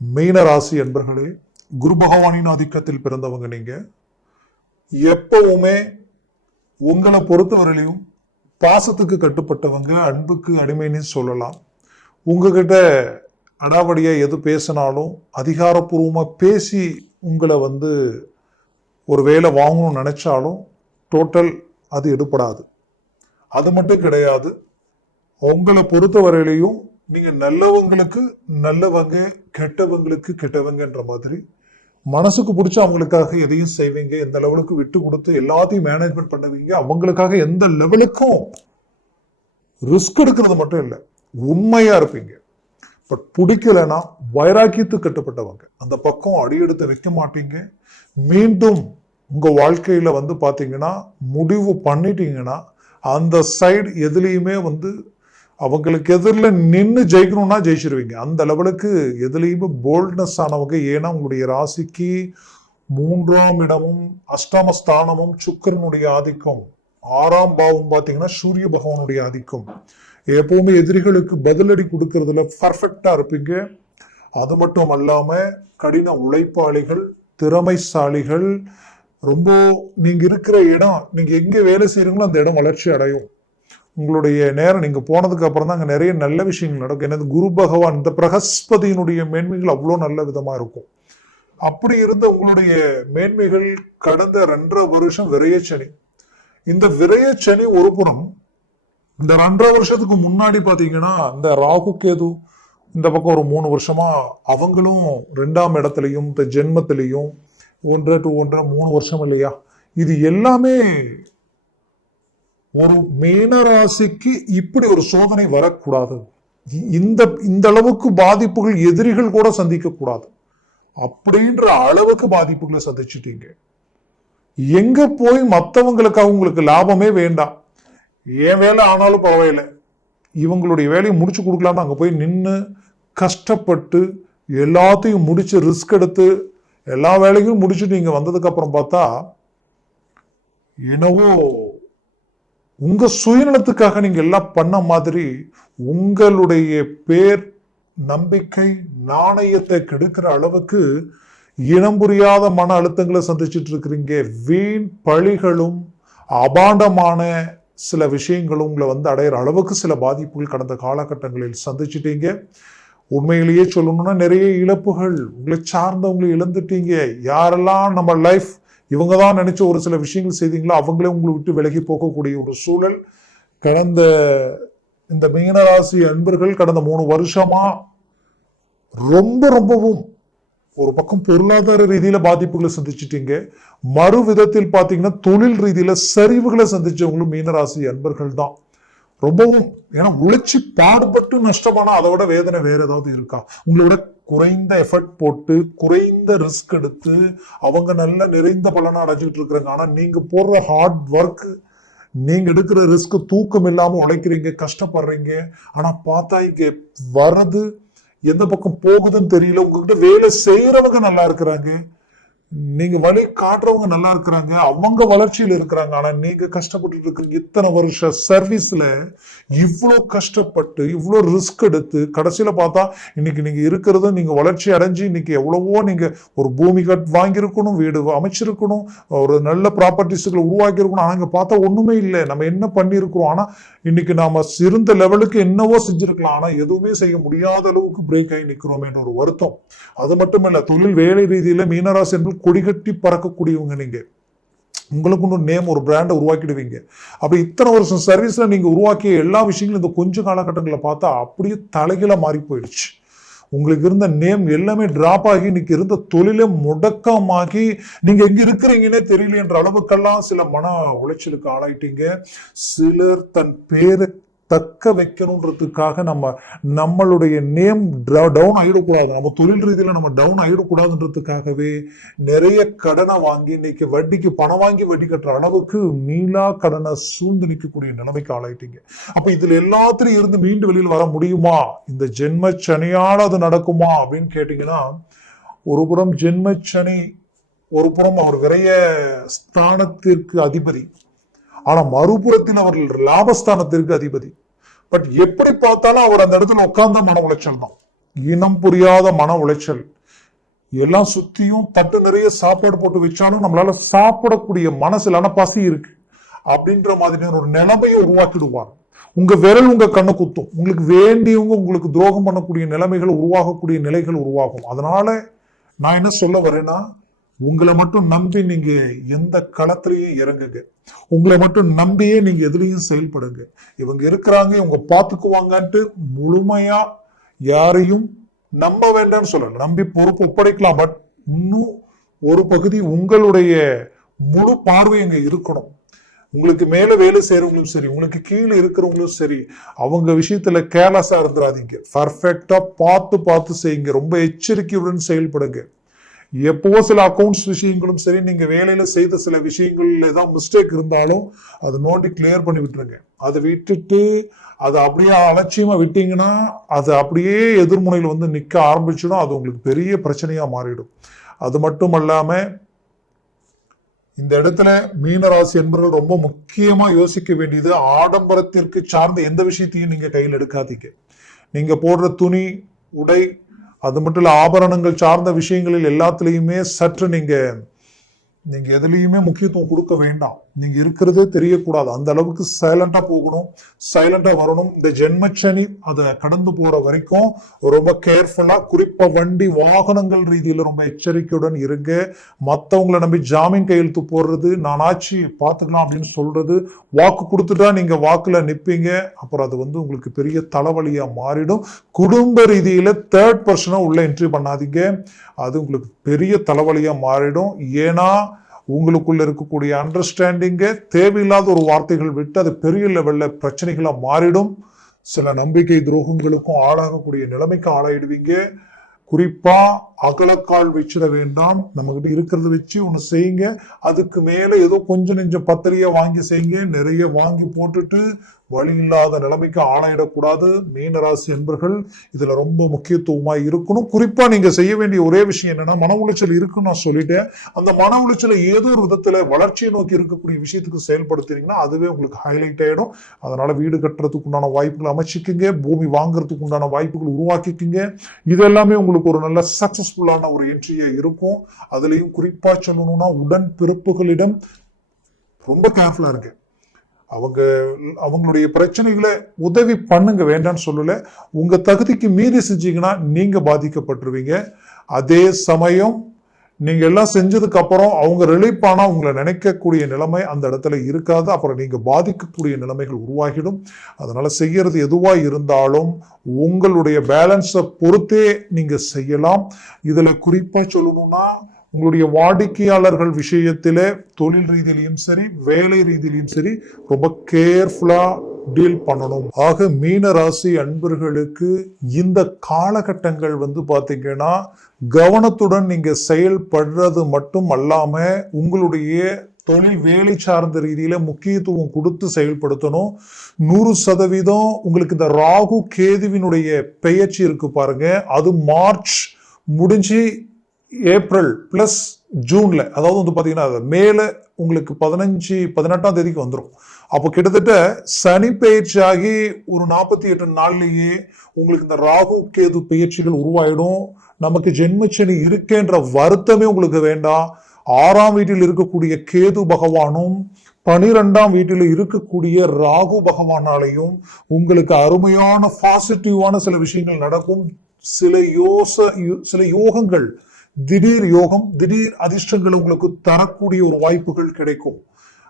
மீன ராசி என்பர்களே, குரு பகவானின் ஆதிக்கத்தில் பிறந்தவங்க நீங்க. எப்பவுமே உங்களை பொறுத்தவரையிலையும் பாசத்துக்கு கட்டுப்பட்டவங்க, அன்புக்கு அடிமைன்னு சொல்லலாம். உங்ககிட்ட அடாவடியா எது பேசினாலும் அதிகாரப்பூர்வமா பேசி உங்களை ஒரு வேலை வாங்கணும்னு நினைச்சாலும் டோட்டல் அது எடுபடாது. அது மட்டும் கிடையாது, உங்களை பொறுத்தவரையிலையும் நீங்க நல்லவங்களுக்கு நல்லவங்க, கெட்டவங்களுக்கு கெட்டவங்கன்ற மாதிரி மனசுக்கு பிடிச்ச அவங்களுக்காக எதையும் செய்வீங்க. எந்த லெவலுக்கு விட்டு கொடுத்து எல்லாத்தையும் மேனேஜ்மெண்ட் பண்ணுவீங்க. அவங்களுக்காக எந்த லெவலுக்கும் ரிஸ்க் எடுக்கிறது மட்டும் இல்லை, உண்மையா இருப்பீங்க. பட் பிடிக்கலைன்னா வைராக்கியத்துக்கு கட்டுப்பட்டவங்க, அந்த பக்கம் அடியெடுத்து வைக்க மாட்டீங்க. மீண்டும் உங்க வாழ்க்கையில பாத்தீங்கன்னா முடிவு பண்ணிட்டீங்கன்னா அந்த சைடு எதுலையுமே அவங்களுக்கு எதிரில் நின்று ஜெயிக்கணும்னா ஜெயிச்சிருவீங்க. அந்த லெவலுக்கு எதுலையுமே போல்ட்னஸ் ஆனவங்க. ஏன்னா உங்களுடைய ராசிக்கு 3ஆம் இடமும் அஷ்டமஸ்தானமும் சுக்கிரனுடைய ஆதிக்கம், 6ஆம் பாவம் பார்த்தீங்கன்னா சூரிய பகவானுடைய ஆதிக்கம். எப்பவுமே எதிரிகளுக்கு பதிலடி கொடுக்கறதுல பர்ஃபெக்டா இருப்பீங்க. அது மட்டும் அல்லாம கடின உழைப்பாளிகள், திறமைசாலிகள். ரொம்ப நீங்க இருக்கிற இடம், நீங்க எங்க வேலை செய்யறீங்களோ அந்த இடம் வளர்ச்சி அடையும். உங்களுடைய நேரம் நீங்க போனதுக்கு அப்புறம் தான் அங்க நிறைய நல்ல விஷயங்கள் நடக்கும். எனது குரு பகவான், இந்த பிரகஸ்பதியினுடைய மேன்மைகள் அவ்வளோ நல்ல விதமா இருக்கும். அப்படி இருந்த உங்களுடைய மேன்மைகள் கடந்த 2.5 வருஷம் விரயச்சனி. இந்த விரயச்சனி ஒரு புறம், இந்த 2.5 வருஷத்துக்கு முன்னாடி பாத்தீங்கன்னா இந்த ராகு கேது இந்த பக்கம் ஒரு 3 வருஷமா அவங்களும் 2ஆம் இடத்துலையும் இந்த ஜென்மத்திலையும் 1 to 1.5 3 வருஷம் இல்லையா. இது எல்லாமே ஒரு மீனராசிக்கு இப்படி ஒரு சோதனை வரக்கூடாது. இந்த அளவுக்கு பாதிப்புகள் எதிரிகள் கூட சந்திக்க கூடாது. அப்படின்ற அளவுக்கு பாதிப்புகளை சந்திச்சுட்டீங்க. எங்க போய் மற்றவங்களுக்காக உங்களுக்கு லாபமே வேண்டாம், ஏன் வேலை ஆனாலும் பரவாயில்லை, இவங்களுடைய வேலையை முடிச்சு கொடுக்கலாம்னு அங்க போய் நின்று கஷ்டப்பட்டு எல்லாத்தையும் முடிச்சு ரிஸ்க் எடுத்து எல்லா வேலையும் முடிச்சுட்டு நீங்க வந்ததுக்கு அப்புறம் பார்த்தா என்னவோ உங்க சுயநலத்துக்காக நீங்க எல்லாம் பண்ண மாதிரி உங்களுடைய பேர், நம்பிக்கை, நாணயத்தை கெடுக்கிற அளவுக்கு இனம் புரியாத மன அழுத்தங்களை சந்திச்சுட்டு இருக்கிறீங்க. வீண் பழிகளும் அபாண்டமான சில விஷயங்களும் உங்களை அடையிற அளவுக்கு சில பாதிப்புகள் கடந்த காலகட்டங்களில் சந்திச்சிட்டீங்க. உண்மையிலேயே சொல்லணும்னா நிறைய இழப்புகள், உங்களை சார்ந்தவங்களை இழந்துட்டீங்க. யாரெல்லாம் நம்ம லைஃப் இவங்க தான் நினைச்ச ஒரு சில விஷயங்கள் செய்தீங்களோ அவங்களே உங்களை விட்டு விலகி போகக்கூடிய ஒரு சூழல் கடந்த இந்த மீனராசி அன்பர்கள் கடந்த 3 வருஷமா ரொம்பவும் ஒரு பக்கம் பொருளாதார ரீதியில பாதிப்புகளை சந்திச்சுட்டீங்க. மறு விதத்தில் பாத்தீங்கன்னா தொழில் ரீதியில சரிவுகளை சந்திச்சவங்களும் மீனராசி அன்பர்கள் தான் ரொம்பவும். ஏன்னா உழைச்சி பாடுபட்டு நஷ்டமானா அதை விட வேதனை வேற ஏதாவது இருக்கா? உங்களோட குறைந்த எஃபர்ட் போட்டு குறைந்த ரிஸ்க் எடுத்து அவங்க நல்ல நிறைந்த பலனை அடைஞ்சிட்டு இருக்கிறாங்க. ஆனா நீங்க போடுற ஹார்ட் ஒர்க், நீங்க எடுக்கிற ரிஸ்க், தூக்கம் இல்லாம உழைக்கிறீங்க, கஷ்டப்படுறீங்க. ஆனா பார்த்தா இங்க வர்றது எந்த பக்கம் போகுதுன்னு தெரியல. உங்ககிட்ட வேலை செய்யறவங்க நல்லா இருக்கிறாங்க, நீங்க வழி காட்டுறவங்க நல்லா இருக்கிறாங்க, அவங்க வளர்ச்சியில் இருக்கிறாங்க. ஆனா நீங்க கஷ்டப்பட்டு இருக்கிறீங்க. இத்தனை வருஷ சர்வீஸ்ல இவ்வளவு கஷ்டப்பட்டு இவ்வளவு ரிஸ்க் எடுத்து கடைசியில பார்த்தா இன்னைக்கு நீங்க இருக்கிறது, நீங்க வளர்ச்சி அடைஞ்சு இன்னைக்கு எவ்வளவோ நீங்க ஒரு பூமி வாங்கியிருக்கணும், வீடு அமைச்சிருக்கணும், ஒரு நல்ல ப்ராப்பர்ட்டிஸ்களை உருவாக்கி இருக்கணும். ஆனா இங்க பார்த்தா ஒண்ணுமே இல்லை. நம்ம என்ன பண்ணிருக்கிறோம்? ஆனா இன்னைக்கு நாம இருந்த லெவலுக்கு என்னவோ செஞ்சிருக்கலாம், ஆனா எதுவுமே செய்ய முடியாத அளவுக்கு பிரேக் ஆகி நிக்கிறோம் என்ற ஒரு வருத்தம். அது மட்டும் இல்ல, தொழில் வேலை ரீதியில மீனராசி என்பது கொடிகட்டி பறக்கக்கூடியவங்க. நீங்க உங்களுக்கு ஒன்று நேம், ஒரு பிராண்டை உருவாக்கிடுவீங்க. அப்படி இத்தனை வருஷம் சர்வீஸ்ல நீங்க உருவாக்கிய எல்லா விஷயங்களும் இந்த கொஞ்ச காலகட்டங்களில் பார்த்தா அப்படியே தலைகீழ மாறி போயிடுச்சு. உங்களுக்கு இருந்த நேம் எல்லாமே டிராப் ஆகி இன்னைக்கு இருந்த தொழிலே முடக்கமாகி நீங்க எங்க இருக்கிறீங்கன்னே தெரியல என்ற அளவுக்கெல்லாம் சில மன உளைச்சலுக்கு ஆளாயிட்டீங்க. சிலர் தன் பேரை தக்க வைக்கணுன்றதுக்காக நம்மளுடைய நேம் டவுன் ஆயிடக்கூடாது, நம்ம தொழில் ரீதியில நம்ம டவுன் ஆயிடக்கூடாதுன்றதுக்காகவே நிறைய கடனை வாங்கி இன்னைக்கு வட்டிக்கு பணம் வாங்கி வட்டி கட்டுற அளவுக்கு மீளா கடனை சூழ்ந்து நிற்கக்கூடிய நிலைமைக்கு ஆளாயிட்டீங்க. அப்ப இதுல எல்லாத்திலும் இருந்து மீண்டு வெளியில் வர முடியுமா? இந்த ஜென்ம சனியால் அது நடக்குமா அப்படின்னு கேட்டீங்கன்னா, ஒரு புறம் ஜென்ம சனி, ஒரு புறம் அவர் விரைய ஸ்தானத்திற்கு அதிபதி, ஆனா மறுபுறத்தில் அவர்கள் லாபஸ்தானத்திற்கு அதிபதி. பட் எப்படி பார்த்தாலும் அவர் அந்த இடத்துல உட்கார்ந்த மன உளைச்சல் தான். இனம் புரியாத மன உளைச்சல், எல்லாம் சுத்தியும் தட்டு நிறைய சாப்பாடு போட்டு வச்சாலும் நம்மளால சாப்பிடக்கூடிய மனசு இல்லைன்னா பசி இருக்கு அப்படின்ற மாதிரியான ஒரு நிலைமையை உருவாக்கிடுவார். உங்க விரல் உங்க கண்ணை குத்தும். உங்களுக்கு வேண்டியவங்க உங்களுக்கு துரோகம் பண்ணக்கூடிய நிலைமைகள் உருவாகக்கூடிய நிலைகள் உருவாகும். அதனால நான் என்ன சொல்ல வரேன்னா, உங்களை மட்டும் நம்பி நீங்க எந்த களத்திலையும் இறங்குங்க. உங்களை மட்டும் நம்பியே நீங்க எதுலையும் செயல்படுங்க. இவங்க இருக்கிறாங்க, இவங்க பார்த்துக்குவாங்கன்ட்டு முழுமையா யாரையும் நம்ப வேண்டாம்னு சொல்லல. நம்பி பொறுப்பு ஒப்படைக்கலாம். பட் இன்னும் ஒரு பகுதி உங்களுடைய முழு பார்வை அங்க இருக்கணும். உங்களுக்கு மேல வேலை செய்யறவங்களும் சரி, உங்களுக்கு கீழே இருக்கிறவங்களும் சரி, அவங்க விஷயத்துல கேர்லெஸ்ஸா இருந்துடாதீங்க. பர்ஃபெக்டா பார்த்து செய்யுங்க. ரொம்ப எச்சரிக்கையுடன் செயல்படுங்க. எப்போ சில அக்கௌண்ட்ஸ் விஷயங்களும் சரி, நீங்க வேலையில செய்த சில விஷயங்கள்ல ஏதாவது மிஸ்டேக் இருந்தாலும் அதை நோண்டி கிளியர் பண்ணி விட்டுருங்க. அதை விட்டுட்டு அதை அப்படியே அலட்சியமா விட்டீங்கன்னா அது அப்படியே எதிர்முனையில் வந்து நிக்க ஆரம்பிச்சிடும். அது உங்களுக்கு பெரிய பிரச்சனையா மாறிடும். அது மட்டும் அல்லாம இந்த இடத்துல மீனராசி என்பவர்கள் ரொம்ப முக்கியமா யோசிக்க வேண்டியது, ஆடம்பரத்திற்கு சார்ந்த எந்த விஷயத்தையும் நீங்க கையில் எடுக்காதீங்க. நீங்க போடுற துணி, உடை, அது மட்டும் இல்ல ஆபரணங்கள் சார்ந்த விஷயங்களில் எல்லாத்துலயுமே சற்று நீங்க எதுலையுமே முக்கியத்துவம் கொடுக்க வேண்டாம். நீங்க இருக்கிறதே தெரியக்கூடாது. அந்த அளவுக்கு சைலண்டா போகணும், சைலண்டா வரணும். இந்த ஜென்மச்சனி அதை கடந்து போற வரைக்கும் ரொம்ப கேர்ஃபுல்லா, குறிப்பா வண்டி வாகனங்கள் ரீதியில ரொம்ப எச்சரிக்கையுடன் இருங்க. மற்றவங்களை நம்பி ஜாமீன் கையெழுத்து போடுறது, நானாச்சு பார்த்துக்கலாம் அப்படின்னு சொல்றது, வாக்கு கொடுத்துட்டா நீங்க வாக்குல நிப்பீங்க. அப்புறம் அது வந்து உங்களுக்கு பெரிய தலைவலியா மாறிடும். குடும்ப ரீதியில தேர்ட் பர்சனா உள்ள என்ட்ரி பண்ணாதீங்க. அது உங்களுக்கு பெரிய தலைவலியா மாறிடும். ஏன்னா உங்களுக்குள்ள இருக்கக்கூடிய அண்டர்ஸ்டாண்டிங்க தேவையில்லாத ஒரு வார்த்தைகள் விட்டு அது பெரிய லெவல்ல பிரச்சனைகளா மாறிடும். சில நம்பிக்கை துரோகங்களுக்கும் ஆளாகக்கூடிய நிலைமைக்கு ஆளாயிடுவீங்க. குறிப்பா அகலக்கால் வச்சிட வேண்டாம். நம்ம கிட்ட இருக்கிறத வச்சு ஒண்ணு செய்யுங்க. அதுக்கு மேல ஏதோ கொஞ்சம் நெஞ்சம் பத்திரியா வாங்கி செய்யுங்க. நிறைய வாங்கி போட்டுட்டு வழி இல்லாத நிலைமைக்கு ஆளாயிடக்கூடாது. மீனராசி என்பர்கள் இதுல ரொம்ப முக்கியத்துவமா இருக்கணும். குறிப்பா நீங்க செய்ய வேண்டிய ஒரே விஷயம் என்னன்னா, மன உளைச்சல் இருக்குன்னு நான் சொல்லிட்டேன். அந்த மன உளைச்சலை ஏதோ ஒரு விதத்துல வளர்ச்சியை நோக்கி இருக்கக்கூடிய விஷயத்துக்கு செயல்படுத்தினீங்கன்னா அதுவே உங்களுக்கு ஹைலைட் ஆயிடும். அதனால வீடு கட்டுறதுக்கு உண்டான வாய்ப்புகள் அமைச்சிக்குங்க. பூமி வாங்குறதுக்கு உண்டான வாய்ப்புகள் உருவாக்கிக்குங்க. இது எல்லாமே உங்களுக்கு ஒரு நல்ல சக்சஸ்ஃபுல்லான ஒரு என்ட்ரியா இருக்கும். அதுலயும் குறிப்பா சொல்லணும்னா, உடன் பிறப்புகளிடம் ரொம்ப கேர்ஃபுல்லா இருக்கு. அவங்களுடைய பிரச்சனைகளை உதவி பண்ணுங்க, வேண்டான்னு சொல்லல. உங்க தகுதிக்கு மீறி செஞ்சீங்கன்னா நீங்க பாதிக்கப்பட்டுருவீங்க. அதே சமயம் நீங்க எல்லாம் செஞ்சதுக்கு அப்புறம் அவங்க ரிலீஃப் ஆனா உங்களை நினைக்கக்கூடிய நிலைமை அந்த இடத்துல இருக்காது. அப்புறம் நீங்க பாதிக்கக்கூடிய நிலைமைகள் உருவாகிடும். அதனால செய்யறது எதுவா இருந்தாலும் உங்களுடைய பேலன்ஸை பொறுத்தே நீங்க செய்யலாம். இதுல குறிப்பா சொல்லணும்னா, உங்களுடைய வாடிக்கையாளர்கள் விஷயத்திலே தொழில் ரீதியிலையும் சரி, வேலை ரீதியிலையும் சரி, ரொம்ப கேர்ஃபுல்லா டீல் பண்ணணும். ஆக மீன ராசி அன்பர்களுக்கு இந்த காலகட்டங்கள் வந்து பாத்தீங்கன்னா கவனத்துடன் நீங்க செயல்படுறது மட்டும் அல்லாம உங்களுடைய தொழில் வேலை சார்ந்த ரீதியில முக்கியத்துவம் கொடுத்து செயல்படுத்தணும். 100% உங்களுக்கு இந்த ராகு கேதுவினுடைய பெயர்ச்சி இருக்கு பாருங்க, அது மார்ச் முடிஞ்சு ஏப்ரல் பிளஸ் ஜூன்ல, அதாவது வந்து பாத்தீங்கன்னா மேல உங்களுக்கு 18ஆம் தேதிக்கு வந்துடும். அப்போ கிட்டத்தட்ட சனி பயிற்சி ஆகி ஒரு 48 நாள்லயே உங்களுக்கு இந்த ராகு கேது பயிற்சிகள் உருவாயிடும். நமக்கு ஜென்மச்சனி இருக்கேன்ற வருத்தமே உங்களுக்கு வேண்டாம். 6ஆம் வீட்டில் இருக்கக்கூடிய கேது பகவானும் 12ஆம் வீட்டில் இருக்கக்கூடிய ராகு பகவானாலையும் உங்களுக்கு அருமையான பாசிட்டிவான சில விஷயங்கள் நடக்கும். சில யோகங்கள், திடீர் யோகம், திடீர் அதிர்ஷ்டங்கள் உங்களுக்கு தரக்கூடிய ஒரு வாய்ப்புகள் கிடைக்கும்.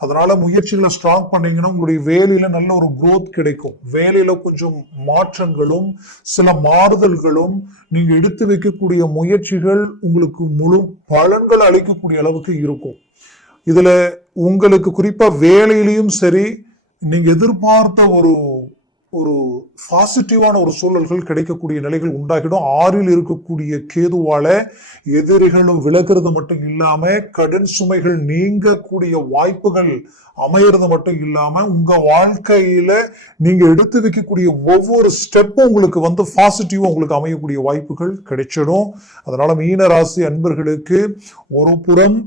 அதனால முயற்சிகளை ஸ்ட்ராங் பண்ணீங்கன்னா உங்களுடைய வேலையில நல்ல ஒரு growth கிடைக்கும். வேலையில கொஞ்சம் மாற்றங்களும் சில மாறுதல்களும், நீங்க எடுத்து வைக்கக்கூடிய முயற்சிகள் உங்களுக்கு முழு பலன்கள் அளிக்கக்கூடிய அளவுக்கு இருக்கும். இதுல உங்களுக்கு குறிப்பா வேலையிலையும் சரி, நீங்க எதிர்பார்த்த ஒரு பாசிட்டிவான ஒரு சூழல்கள் கிடைக்கக்கூடிய நிலைகள் உண்டாகிடும். 6ல் இருக்கக்கூடிய கேதுவால எதிரிகளும் விலகிறது மட்டும் இல்லாம கடன் சுமைகள் நீங்கக்கூடிய வாய்ப்புகள் அமையறது மட்டும் இல்லாம உங்க வாழ்க்கையில நீங்க எடுத்து வைக்கக்கூடிய ஒவ்வொரு ஸ்டெப்பும் உங்களுக்கு வந்து பாசிட்டிவா உங்களுக்கு அமையக்கூடிய வாய்ப்புகள் கிடைச்சிடும். அதனால மீன ராசி அன்பர்களுக்கு ஒரு புறம்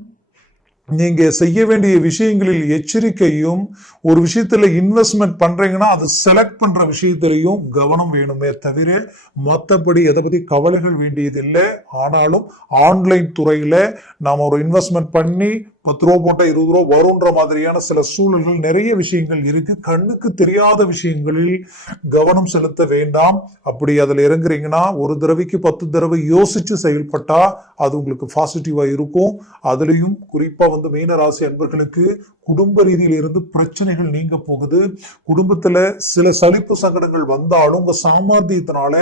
நீங்க செய்ய வேண்டிய விஷயங்களில் எச்சரிக்கையும், ஒரு விஷயத்துல இன்வெஸ்ட்மெண்ட் பண்றீங்கன்னா அது செலக்ட் பண்ற விஷயத்திலையும் கவனம் வேணுமே தவிர மற்றபடி எதை பத்தி கவலைகள் வேண்டியதில்லை. ஆனாலும் ஆன்லைன் துறையில நாம ஒரு இன்வெஸ்ட்மெண்ட் பண்ணி 10 ரூபா போட்டா 20 ரூபா வரும்ன்ற மாதிரியான சில சூழல்கள் நிறைய விஷயங்கள் இருக்கு. கண்ணுக்கு தெரியாத விஷயங்களில் கவனம் செலுத்த வேண்டாம். அப்படி அதுல இறங்குறீங்கன்னா ஒரு தடவைக்கு 10 தடவை யோசிச்சு செயல்பட்டா அது உங்களுக்கு பாசிட்டிவா இருக்கும். அதுலயும் குறிப்பா மீனராசி அன்பர்களுக்கு குடும்ப ரீதியில இருந்து பிரச்சனைகள் நீங்க போகுது. குடும்பத்துல சில சலிப்பு சங்கடங்கள் வந்தாலும் உங்க சாமர்த்தியத்தினால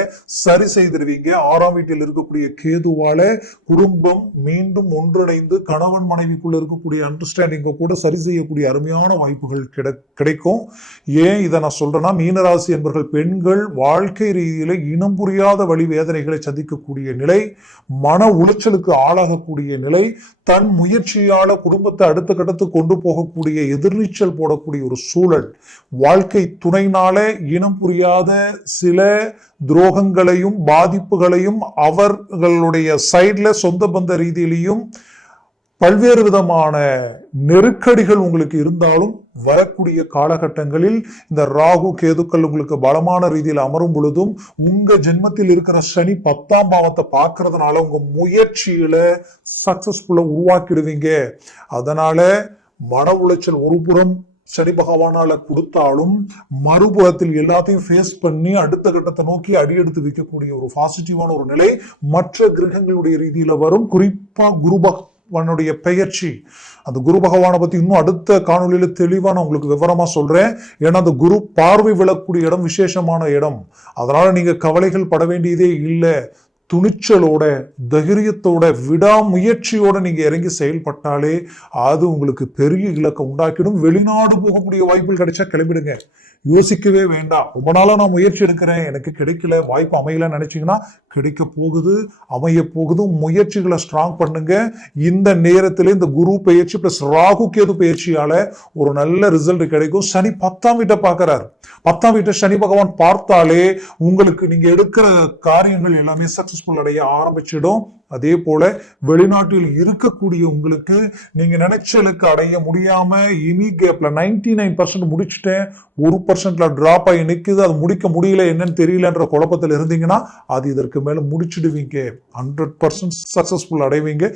சரி செய்திருவீங்க. 6ஆம் வீட்டில் இருக்கக்கூடிய கேதுவால குடும்பம் மீண்டும் ஒன்றிணைந்து கணவன் மனைவிக்குள்ள இருக்கக்கூடிய அண்டர்ஸ்டாண்டிங்க கூட சரி செய்யக்கூடிய அருமையான வாய்ப்புகள் கிடைக்கும். ஏன் இதை நான் சொல்றேன்னா, மீனராசி என்பர்கள் பெண்கள் வாழ்க்கை ரீதியில இனம் புரியாத வழி வேதனைகளை சந்திக்கக்கூடிய நிலை, மன உளைச்சலுக்கு ஆளாகக்கூடிய நிலை, தன் முயற்சியால குடும்பத்தை அடுத்த கட்டத்துக்கு கொண்டு போகக்கூடிய எதிர்நீச்சல் போடக்கூடிய ஒரு சூழல், வாழ்க்கை துணைனால இனம் புரியாத சில துரோகங்களையும் பாதிப்புகளையும் அவர்களுடைய சைட்ல சொந்த பந்த ரீதியிலையும் பல்வேறு விதமான நெருக்கடிகள் உங்களுக்கு இருந்தாலும் வரக்கூடிய காலகட்டங்களில் இந்த ராகு கேதுக்கள் உங்களுக்கு பலமான ரீதியில் அமரும் பொழுதும் உங்க ஜென்மத்தில் இருக்கிற சனி 10ஆம் பாவத்தை பார்க்கறதுனால உங்க முயற்சியில சக்சஸ்ஃபுல்லா உருவாக்கிடுவீங்க. அதனால மன உளைச்சல் ஒரு புறம் சனி பகவானால கொடுத்தாலும் மறுபுறத்தில் எல்லாத்தையும் ஃபேஸ் பண்ணி அடுத்த கட்டத்தை நோக்கி அடியெடுத்து வைக்கக்கூடிய ஒரு பாசிட்டிவான ஒரு நிலை மற்ற கிரகங்களுடைய ரீதியில வரும். குறிப்பா குரு பகவானுடைய பெயர்ச்சி, அந்த குரு பகவானை பத்தி இன்னும் அடுத்த காணொலியில தெளிவா நான் உங்களுக்கு விவரமா சொல்றேன். ஏன்னா அந்த குரு பார்வை விழக்கூடிய இடம் விசேஷமான இடம். அதனால நீங்க கவலைகள் பட வேண்டியதே இல்லை. துணிச்சலோட தைரியத்தோட விடாமுயற்சியோட நீங்க இறங்கி செயல்பட்டாலே அது உங்களுக்கு பெரிய இலக்கை உண்டாக்கிடும். வெளிநாடு போகக்கூடிய வாய்ப்புகள் கிடைச்சா கிளம்பிடுங்க, யோசிக்கவே வேண்டாம். ரொம்ப நாளா நான் முயற்சி எடுக்கிறேன், எனக்கு கிடைக்கல, வாய்ப்பு அமையல நினைச்சீங்கன்னா கிடைக்க போகுது, அமைய போகுது. முயற்சிகளை ஸ்ட்ராங் பண்ணுங்க. இந்த நேரத்தில் இந்த குரு பயிற்சி பிளஸ் ராகு கேது பயிற்சியால ஒரு நல்ல ரிசல்ட் கிடைக்கும். சனி 10ஆம் வீட்டை பார்க்கிறார். 10ஆம் வீட்டை சனி பகவான் பார்த்தாலே உங்களுக்கு நீங்க எடுக்கிற காரியங்கள் எல்லாமே சக்சஸ்ஃபுல் அடைய ஆரம்பிச்சிடும். அதே போல வெளிநாட்டில் இருக்கக்கூடிய உங்களுக்கு நீங்க நினைச்சலுக்கு அடைய முடியாம இனி கேப்ல 99% முடிச்சுட்டேன், 1% டிராப் ஆகி நிக்குது, அது முடிக்க முடியல, என்னன்னு தெரியலன்ற குழப்பத்தில் இருந்தீங்கன்னா அது இதற்கு மேல முடிச்சிடுவீங்க. 100% சக்சஸ்ஃபுல் அடைவீங்க.